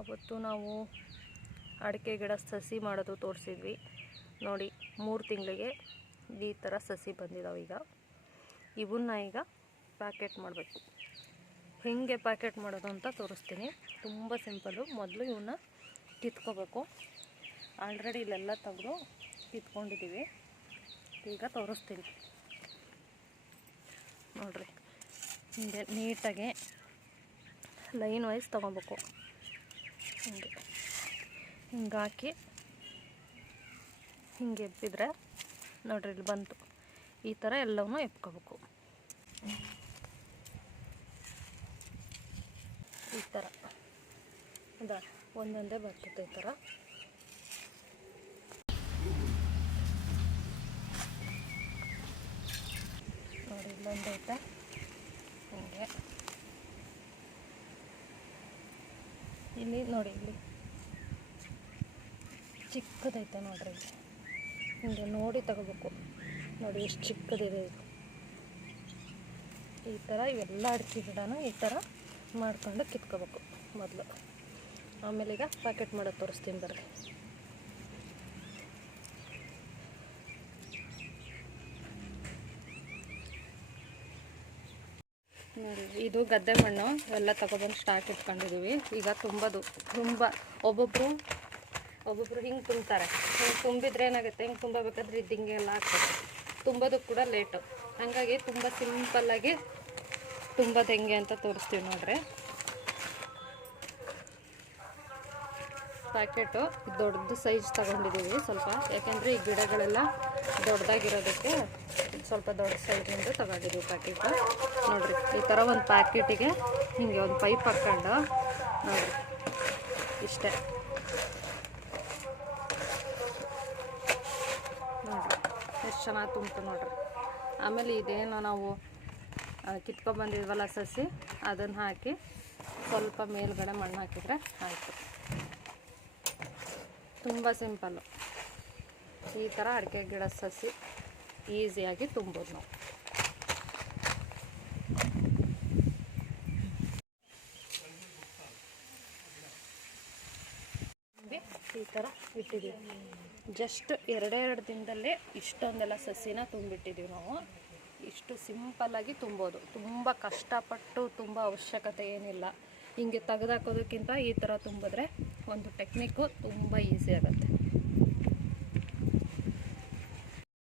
ಅವತ್ತು ನಾವು ಅಡಿಕೆ ಗಿಡ ಸಸಿ ಮಾಡೋದು ತೋರಿಸಿದ್ವಿ ನೋಡಿ. 3 ತಿಂಗಳಿಗೆ ಈ ಥರ ಸಸಿ ಬಂದಿದ್ದಾವೆ. ಈಗ ಇವನ್ನ ಈಗ ಪ್ಯಾಕೆಟ್ ಮಾಡಬೇಕು. ಹೇಗೆ ಪ್ಯಾಕೆಟ್ ಮಾಡೋದು ಅಂತ ತೋರಿಸ್ತೀನಿ. ತುಂಬ ಸಿಂಪಲ್ಲು. ಮೊದಲು ಇವನ್ನ ಕಿತ್ಕೋಬೇಕು. ಆಲ್ರೆಡಿ ಇಲ್ಲೆಲ್ಲ ತೆಗೆದು ಕಿತ್ಕೊಂಡಿದ್ದೀವಿ. ಈಗ ತೋರಿಸ್ತೀನಿ ನೋಡಿರಿ. ಹಿಂಗೆ ನೀಟಾಗಿ ಲೈನ್ ವೈಸ್ ತೊಗೊಬೇಕು. ಹಿಂಗೆ ಹಾಕಿ ಹಿಂಗೆ ಎಬ್ಬಿದ್ರೆ ನೋಡ್ರಿ ಇಲ್ಲಿ ಬಂತು. ಈ ಥರ ಎಲ್ಲವನ್ನೂ ಎಬ್ಕೋಬೇಕು. ಈ ಥರ ಒಂದೊಂದೇ ಬರ್ತದೆ. ಈ ಥರ ನೋಡಿ ಇಲ್ಲೊಂದೈತೆ. ಹಿಂಗೆ ಇಲ್ಲಿ ನೋಡಿ, ಇಲ್ಲಿ ಚಿಕ್ಕದೈತೆ ನೋಡ್ರಿ. ಹಿಂಗೆ ನೋಡಿ ತಗೋಬೇಕು. ನೋಡಿ ಎಷ್ಟು ಚಿಕ್ಕದಿದೆ ಇದು. ಈ ಥರ ಇವೆಲ್ಲ ಅಡಿಕೆ ಗಿಡನೂ ಈ ಥರ ಮಾಡ್ಕೊಂಡು ಕಿತ್ಕೋಬೇಕು ಮೊದಲು. ಆಮೇಲೆ ಈಗ ಪ್ಯಾಕೆಟ್ ಮಾಡೋದು ತೋರಿಸ್ತೀನಿ ಬರ್ರಿ. ನೋಡಿ, ಇದು ಗದ್ದೆ ಮಣ್ಣು ಎಲ್ಲ ತಗೊಬಂದು ಸ್ಟಾಕ್ ಇಟ್ಕೊಂಡಿದ್ದೀವಿ. ಈಗ ತುಂಬ ಒಬ್ಬೊಬ್ಬರು ಹಿಂಗೆ ತುಂಬ್ತಾರೆ. ಹಿಂಗೆ ತುಂಬಿದ್ರೆ ಏನಾಗುತ್ತೆ, ಹಿಂಗೆ ತುಂಬಬೇಕಾದ್ರೆ ಇದು ಹಿಂಗೆ ಎಲ್ಲ ಆಗ್ತದೆ. ತುಂಬೋದಕ್ಕೆ ಕೂಡ ಲೇಟು. ಹಾಗಾಗಿ ತುಂಬ ಸಿಂಪಲ್ಲಾಗಿ ತುಂಬೋದು ಹೆಂಗೆ ಅಂತ ತೋರಿಸ್ತೀವಿ ನೋಡ್ರಿ. ಪ್ಯಾಕೆಟು ದೊಡ್ಡದು ಸೈಜ್ ತಗೊಂಡಿದ್ದೀವಿ ಸ್ವಲ್ಪ, ಯಾಕೆಂದರೆ ಈ ಗಿಡಗಳೆಲ್ಲ ದೊಡ್ಡದಾಗಿರೋದಕ್ಕೆ ಸ್ವಲ್ಪ ದೊಡ್ಡ ಸೈಜಿಂದ ತಗೊಂಡಿದ್ದೀವಿ ಪ್ಯಾಕೆಟು. ನೋಡಿರಿ, ಈ ಥರ ಒಂದು ಪ್ಯಾಕೆಟಿಗೆ ಹಿಂಗೆ ಒಂದು ಪೈಪ್ ಹಾಕ್ಕೊಂಡು ನೋಡಿರಿ ಇಷ್ಟೇ. ನೋಡಿರಿ ಎಷ್ಟು ಚೆನ್ನಾಗಿ ತುಂಬಿತು ನೋಡಿರಿ. ಆಮೇಲೆ ಇದೇನು ನಾವು ಕಿತ್ಕೊಂಡ್ಬಂದಿದ್ವಲ್ಲ ಸಸಿ, ಅದನ್ನು ಹಾಕಿ ಸ್ವಲ್ಪ ಮೇಲ್ಗಡೆ ಮಣ್ಣು ಹಾಕಿದರೆ ಆಯಿತು. ತುಂಬ ಸಿಂಪಲ್ಲು. ಈ ಥರ ಅಡಿಕೆ ಗಿಡ ಸಸಿ ಈಸಿಯಾಗಿ ತುಂಬೋದು ನಾವು. ಈ ಥರ ಇಟ್ಟಿದ್ದೀವಿ. ಜಸ್ಟ್ 2 ದಿನದಲ್ಲೇ ಇಷ್ಟೊಂದೆಲ್ಲ ಸಸಿನ ತುಂಬಿಟ್ಟಿದ್ದೀವಿ ನಾವು. ಇಷ್ಟು ಸಿಂಪಲ್ಲಾಗಿ ತುಂಬೋದು. ತುಂಬ ಕಷ್ಟಪಟ್ಟು ತುಂಬ ಅವಶ್ಯಕತೆ ಏನಿಲ್ಲ. ಹಿಂಗೆ ತೆಗೆದಾಕೋದಕ್ಕಿಂತ ಈ ಥರ ತುಂಬಿದ್ರೆ ಒಂದು ಟೆಕ್ನಿಕ್ಕು ತುಂಬ ಈಸಿ ಆಗುತ್ತೆ.